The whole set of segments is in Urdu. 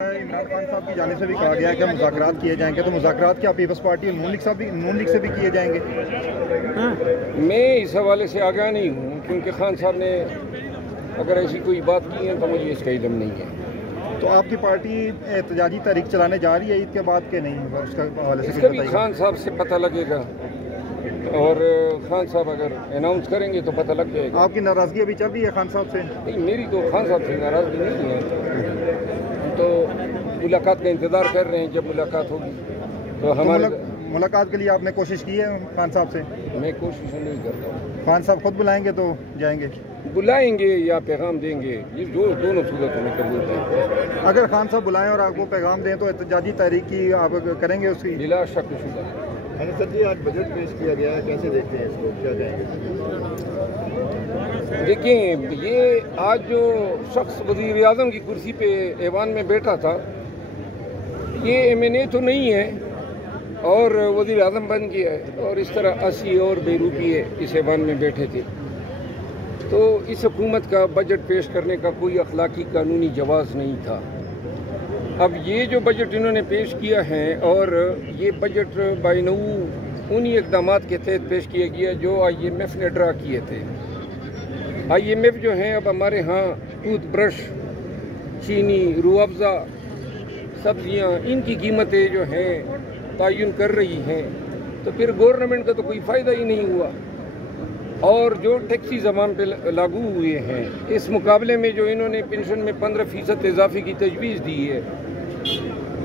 عمران خان صاحب کی جانب سے بھی کہا گیا ہے کہ مذاکرات کیے جائیں گے، تو مذاکرات کیا پیپلز پارٹی اور نون لیگ سے بھی کیے جائیں گے؟ میں اس حوالے سے آگاہ نہیں ہوں، کیونکہ خان صاحب نے اگر ایسی کوئی بات کی ہے تو مجھے اس کا علم نہیں ہے۔ تو آپ کی پارٹی احتجاجی تحریک چلانے جا رہی ہے عید کے بعد کہ نہیں؟ اس کا حوالے سے اس کا بھی خان صاحب سے پتہ لگے گا، اور خان صاحب اگر اناؤنس کریں گے تو پتہ لگ جائے گا۔ آپ کی ناراضگی ابھی چل رہی ہے خان صاحب سے؟ نہیں، میری تو خان صاحب سے ناراضگی نہیں ہے، تو ملاقات کا انتظار کر رہے ہیں، جب ملاقات ہوگی تو ہمارے ملاقات کے لیے آپ نے کوشش کی ہے خان صاحب سے؟ میں کوشش نہیں کرتا ہوں۔ خان صاحب خود بلائیں گے تو جائیں گے؟ بلائیں گے یا پیغام دیں گے، یہ جو دونوں صورتوں میں قبول ہے۔ اگر خان صاحب بلائیں اور آپ کو پیغام دیں تو احتجاجی تحریک کی آپ کریں گے اس کی؟ بلا شک و شبہ۔ سر جی، آج بجٹ پیش کیا گیا ہے، کیسے دیکھتے ہیں اس کو، کیا کہیں گے؟ دیکھیں، یہ آج جو شخص وزیر اعظم کی کرسی پہ ایوان میں بیٹھا تھا، یہ ایم این اے تو نہیں ہے اور وزیر اعظم بن گیا ہے، اور اس طرح 80 اور بے روپیے اس ایوان میں بیٹھے تھے، تو اس حکومت کا بجٹ پیش کرنے کا کوئی اخلاقی قانونی جواز نہیں تھا۔ اب یہ جو بجٹ انہوں نے پیش کیا ہے، اور یہ بجٹ بائنو انہی اقدامات کے تحت پیش کیا گیا جو آئی ایم ایف نے ڈرا کیے تھے۔ آئی ایم ایف جو ہیں اب ہمارے ہاں ٹوتھ برش، چینی، روح افزا، سبزیاں، ان کی قیمتیں جو ہیں تعین کر رہی ہیں، تو پھر گورنمنٹ کا تو کوئی فائدہ ہی نہیں ہوا۔ اور جو ٹیکسیز عوام پہ لاگو ہوئے ہیں، اس مقابلے میں جو انہوں نے پینشن میں 15% اضافے کی تجویز دی ہے،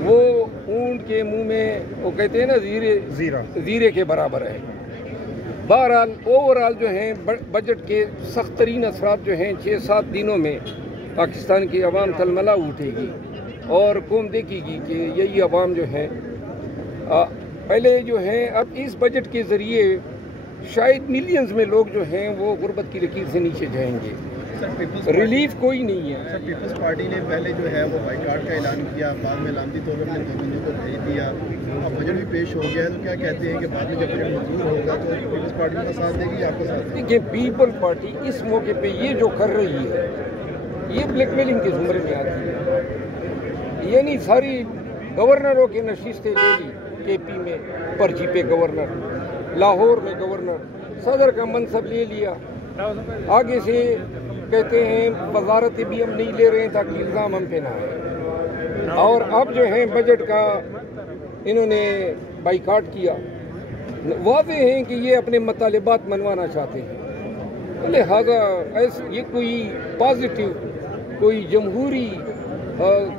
وہ اونٹ کے منہ میں وہ کہتے ہیں نا زیرے کے برابر ہے۔ بہرحال اوورال جو ہیں بجٹ کے سخت ترین اثرات جو ہیں 6-7 دنوں میں پاکستان کی عوام تلملا اٹھے گی، اور قوم دیکھے گی کہ یہی عوام جو ہیں پہلے جو ہیں اب اس بجٹ کے ذریعے شاید ملینز میں لوگ جو ہیں وہ غربت کی لکیر سے نیچے جائیں گے۔ ریلیف کوئی نہیں ہے۔ سر، پیپلز پارٹی نے پہلے جو ہے وہ بائیکاٹ کا اعلان کیا، بعد میں علامتی طور پر اپنے بندوں کو بھیج دیا، اب بجٹ بھی پیش ہو گیا ہے، تو کیا کہتے ہیں کہ بعد میں جب بجٹ منظور ہوگا تو پیپلز پارٹی کا ساتھ دے گی، آپ کا ساتھ دے گی؟ دیکھیں، پیپل پارٹی اس موقع پہ یہ جو کر رہی ہے، یہ بلیک میلنگ کے زمرے میں آتی ہے۔ یعنی ساری گورنروں کی نشستیں لے لی، کے پی میں پرچی پہ گورنر، لاہور میں گورنر، صدر کا منصب لے لیا، آگے سے کہتے ہیں وزارت بھی ہم نہیں لے رہے ہیں تاکہ الزام ہم پہ نہ آئے، اور اب جو ہیں بجٹ کا انہوں نے بائیکاٹ کیا۔ واضح ہیں کہ یہ اپنے مطالبات منوانا چاہتے ہیں، لہذا یہ کوئی پازیٹیو، کوئی جمہوری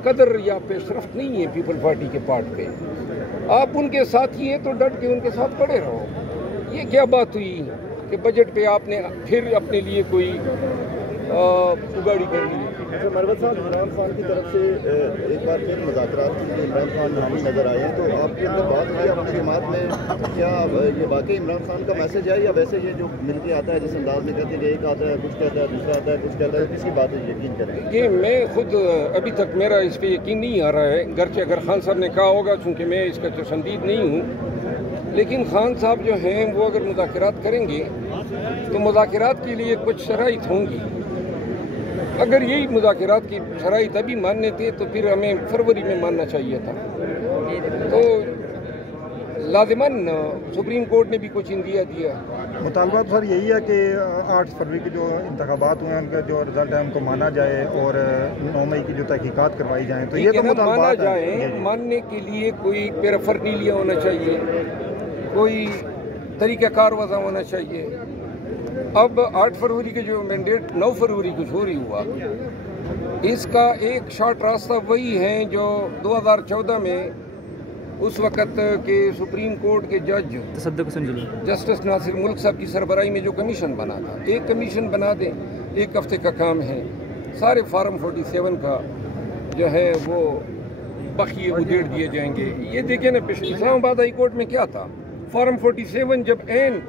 قدر یا پیش رفت نہیں ہے پیپل پارٹی کے پارٹ پہ۔ آپ ان کے ساتھ ہی ہیں تو ڈٹ کے ان کے ساتھ کھڑے رہو۔ یہ کیا بات ہوئی کہ بجٹ پہ آپ نے پھر اپنے لیے کوئی اگاڑی کر لی؟ مروت صاحب، عمران خان کی طرف سے ایک بار پھر مذاکرات کے لیے عمران خان حامی نظر آئے ہیں، تو آپ کی اندر بات ہوئی اپنی جماعت میں، کیا یہ واقعی عمران خان کا میسج ہے یا ویسے یہ جو مل کے آتا ہے جس انداز میں کہتے ہیں کہ ایک آتا ہے کچھ کہتا ہے، دوسرا آتا ہے کچھ کہتا ہے، کس کی بات ہے یقین کریں گے؟ یہ میں خود ابھی تک میرا اس پہ یقین نہیں آ رہا ہے، گرچہ اگر خان صاحب نے کہا ہوگا، چونکہ میں اس کا پسندید نہیں ہوں، لیکن خان صاحب جو ہیں وہ اگر مذاکرات کریں گے تو مذاکرات کے لیے کچھ شرائط ہوں گی۔ اگر یہی مذاکرات کی شرائط ابھی ماننے تھے تو پھر ہمیں فروری میں ماننا چاہیے تھا۔ تو لازماً سپریم کورٹ نے بھی کچھ اندیا دیا۔ مطالبہ سر یہی ہے کہ 8 فروری کے جو انتخابات ہوئے ہیں ان کا جو رزلٹ ہے ان کو مانا جائے، اور 9 مئی کی جو تحقیقات کروائی جائیں، تو یہ تو مانا مطالبات جائے، ماننے کے لیے کوئی پیرافرنیلیا ہونا چاہیے، کوئی طریقہ کار وضع ہونا چاہیے۔ اب 8 فروری کے جو مینڈیٹ 9 فروری کو چوری ہوا، اس کا ایک شارٹ راستہ وہی ہے جو 2014 میں اس وقت کے سپریم کورٹ کے جج جسٹس ناصر ملک صاحب کی سربراہی میں جو کمیشن بنا تھا، ایک کمیشن بنا دیں، 1 ہفتے کا کام ہے، سارے فارم 47 کا جو ہے وہ بخیے ادھیڑ دیے جائیں گے۔ یہ دیکھیں نا، اسلام آباد ہائی کورٹ میں کیا تھا، فارم 47 جب عین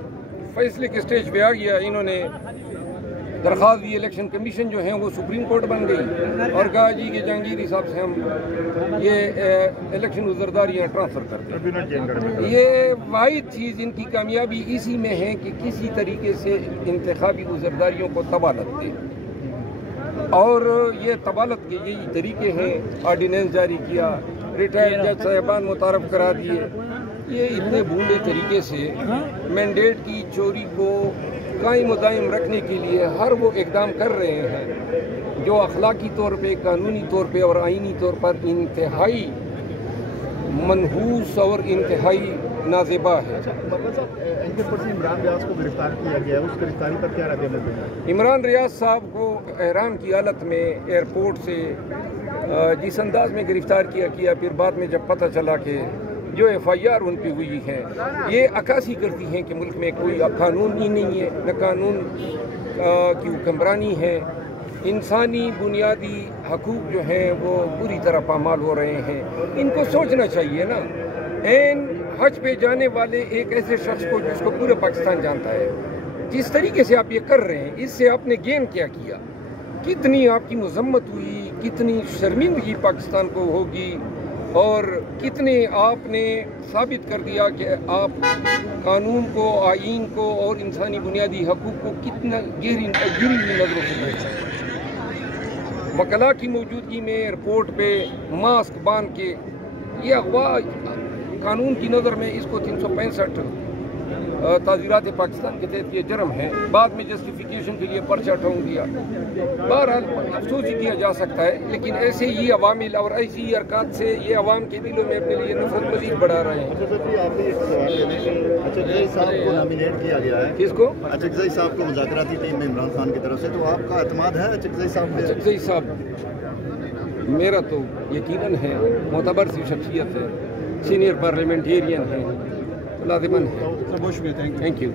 فیصلے کے سٹیج پہ آ گیا، انہوں نے درخواست دی، الیکشن کمیشن جو ہیں وہ سپریم کورٹ بن گئی، اور کہا جی کہ جہانگیر صاحب سے ہم یہ الیکشن عذرداریاں ٹرانسفر کرتے ہیں۔ یہ واحد چیز ان کی کامیابی اسی میں ہے کہ کسی طریقے سے انتخابی عذرداریوں کو تباہ رکھتے ہیں۔ اور یہ تبالت کے یہی طریقے ہیں، آرڈیننس جاری کیا، ریٹائرڈ جج صاحبان متعارف کرا دیے، یہ اتنے بھونڈے طریقے سے مینڈیٹ کی چوری کو قائم و دائم رکھنے کے لیے ہر وہ اقدام کر رہے ہیں جو اخلاقی طور پہ، قانونی طور پہ اور آئینی طور پر انتہائی منحوس اور انتہائی نازیبا ہے۔ عمران ریاض کو گرفتار کیا گیا ہے، اس گرفتاری پر کیا رد عمل ہے؟ عمران ریاض صاحب کو احرام کی حالت میں ایئرپورٹ سے جس انداز میں گرفتار کیا، پھر بعد میں جب پتہ چلا کہ جو ایف آئی آر ان پہ ہوئی ہے یہ عکاسی کرتی ہیں کہ ملک میں کوئی قانون ہی نہیں ہے، نہ قانون کی حکمرانی ہے، انسانی بنیادی حقوق جو ہیں وہ پوری طرح پامال ہو رہے ہیں۔ ان کو سوچنا چاہیے نا، این حج پہ جانے والے ایک ایسے شخص کو جس کو پورا پاکستان جانتا ہے، جس طریقے سے آپ یہ کر رہے ہیں، اس سے آپ نے گین کیا کیا؟ کتنی آپ کی مذمت ہوئی، کتنی شرمندگی پاکستان کو ہوگی، اور کتنے آپ نے ثابت کر دیا کہ آپ قانون کو، آئین کو اور انسانی بنیادی حقوق کو کتنا گہری ہوئی نظروں سے دیکھتے ہیں۔ وکلاء کی موجودگی میں ایئرپورٹ پہ ماسک باندھ کے یہ اغوا قانون کی نظر میں اس کو 365 تعزیرات پاکستان کے تحت یہ جرم ہے۔ بعد میں جسٹیفیکیشن کے لیے پرچہ ٹھونک دیا۔ بہرحال افسوس ہی کیا جا سکتا ہے، لیکن ایسے ہی عوامل اور ایسی ہی حرکات سے یہ عوام کے دلوں میں اپنے لیے نفرت مزید بڑھا رہے ہیں۔ اچکزئی صاحب کو نامینیٹ کیا گیا ہے۔ کس کو؟ اچکزئی صاحب کو مذاکراتی ٹیم میں عمران خان کی طرف سے، تو آپ کا اعتماد ہے اچکزئی صاحب پہ؟ اچکزئی صاحب میرا تو یقیناً ہے، معتبر سی شخصیت ہے، سینئر پارلیمنٹیرین ہے، لازماً ہے۔ Thank you.